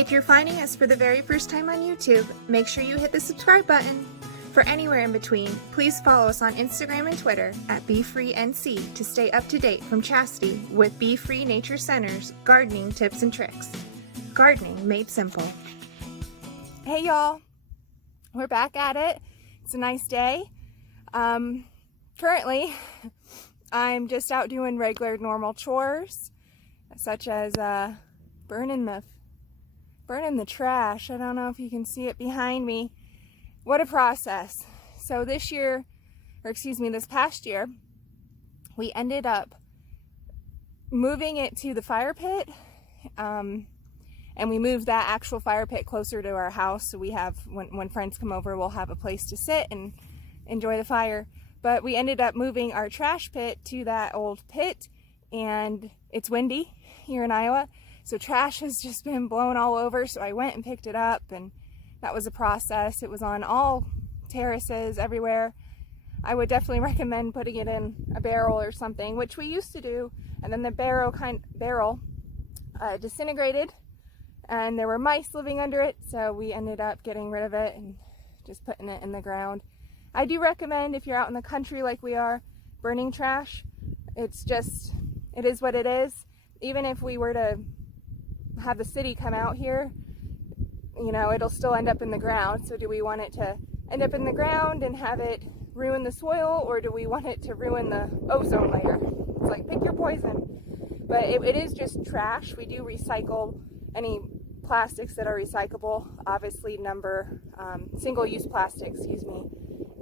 If you're finding us for the very first time on YouTube, make sure you hit the subscribe button. For anywhere in between, please follow us on Instagram and Twitter at BeFreeNC to stay up to date from Chastity with Be Free Nature Center's gardening tips and tricks. Gardening made simple. Hey y'all, we're back at it. It's a nice day. Currently, I'm just out doing regular normal chores, such as burning the trash. I don't know if you can see it behind me. What a process. So this past year, we ended up moving it to the fire pit, and we moved that actual fire pit closer to our house, so we have, when friends come over, we'll have a place to sit and enjoy the fire. But we ended up moving our trash pit to that old pit, and it's windy here in Iowa, so trash has just been blown all over. So I went and picked it up, and that was a process. It was on all terraces everywhere. I would definitely recommend putting it in a barrel or something, which we used to do, and then the barrel disintegrated, and there were mice living under it, so we ended up getting rid of it and just putting it in the ground. I do recommend, if you're out in the country like we are, burning trash. It is what it is. Even if we were to have the city come out here, you know, it'll still end up in the ground. So do we want it to end up in the ground and have it ruin the soil, or do we want it to ruin the ozone layer? It's like, pick your poison. But it is just trash. We do recycle any plastics that are recyclable. Obviously, single-use plastic,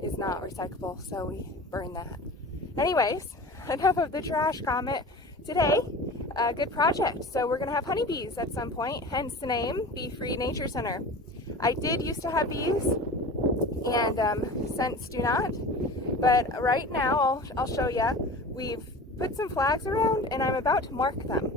is not recyclable, so we burn that. Anyways, enough of the trash comment. Today, a good project. So we're gonna have honeybees at some point, hence the name, Be Free Nature Center. I did used to have bees, and since do not. But right now, I'll show you. We've put some flags around, and I'm about to mark them.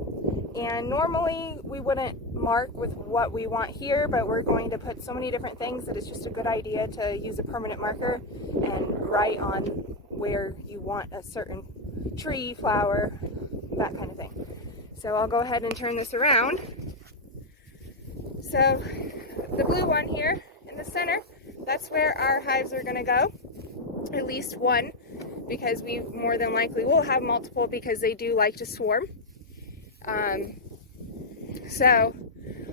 And normally we wouldn't mark with what we want here, but we're going to put so many different things that it's just a good idea to use a permanent marker and write on where you want a certain tree, flower, that kind of thing. So I'll go ahead and turn this around. So the blue one here in the center, that's where our hives are going to go. At least one, because we more than likely will have multiple, because they do like to swarm.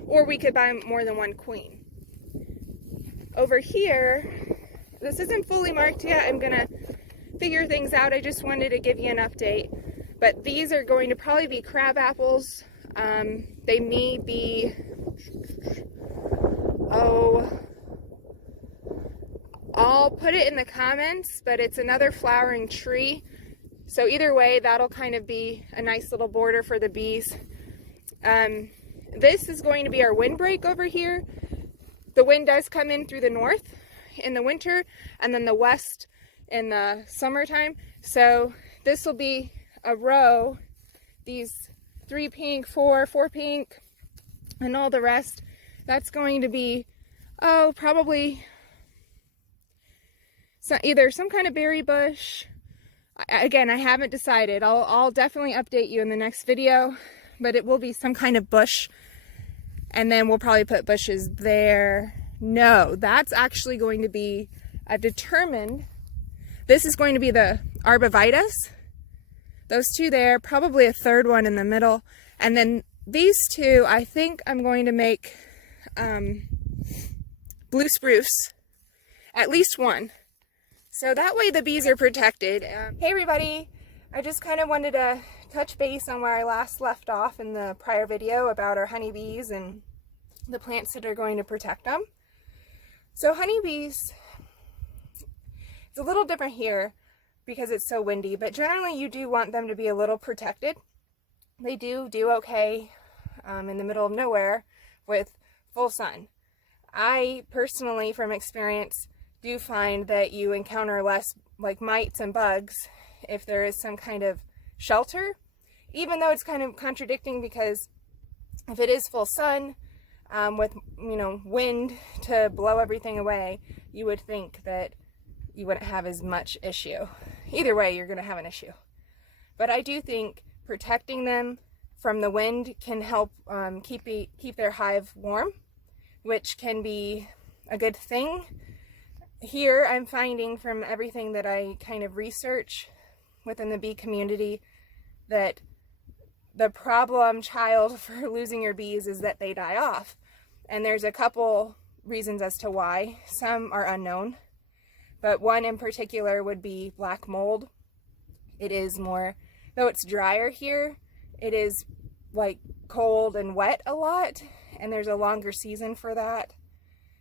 Or we could buy more than one queen. Over here, this isn't fully marked yet. I'm gonna figure things out. I just wanted to give you an update. But these are going to probably be crab apples. They may be, I'll put it in the comments, but it's another flowering tree. So either way, that'll kind of be a nice little border for the bees. This is going to be our windbreak over here. The wind does come in through the north in the winter, and then the west in the summertime. So this will be a row, these 3 pink, 4 pink, and all the rest. That's going to be, probably either some kind of berry bush. Again, I haven't decided. I'll definitely update you in the next video, but it will be some kind of bush, and then we'll probably put bushes there. No, that's actually going to be, I've determined, this is going to be the arborvitae. Those two there, probably a third one in the middle, and then these two, I think I'm going to make blue spruce, at least one. So that way the bees are protected. Hey everybody, I just kind of wanted to touch base on where I last left off in the prior video about our honeybees and the plants that are going to protect them. So honeybees, it's a little different here because it's so windy, but generally you do want them to be a little protected. They do okay in the middle of nowhere with full sun. I personally, from experience, do find that you encounter less like mites and bugs if there is some kind of shelter, even though it's kind of contradicting, because if it is full sun with wind to blow everything away, you would think that you wouldn't have as much issue. Either way, you're going to have an issue. But I do think protecting them from the wind can help keep their hive warm, which can be a good thing. Here I'm finding from everything that I kind of research within the bee community that the problem child for losing your bees is that they die off. And there's a couple reasons as to why. Some are unknown, but one in particular would be black mold. It is more, though it's drier here, it is like cold and wet a lot, and there's a longer season for that.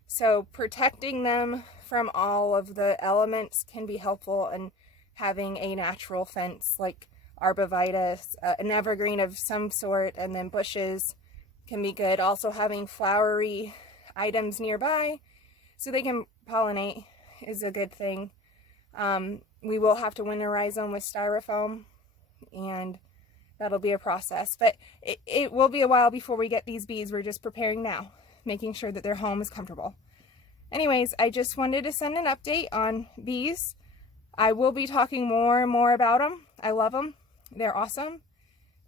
So protecting them from all of the elements can be helpful, and having a natural fence like arborvitae, an evergreen of some sort, and then bushes can be good. Also having flowery items nearby so they can pollinate is a good thing. We will have to winterize them with styrofoam, and that'll be a process, but it will be a while before we get these bees. We're just preparing now, making sure that their home is comfortable. Anyways, I just wanted to send an update on bees. I will be talking more and more about them. I love them. They're awesome.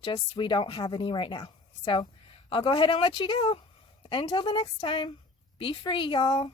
Just we don't have any right now. So I'll go ahead and let you go. Until the next time, be free, y'all.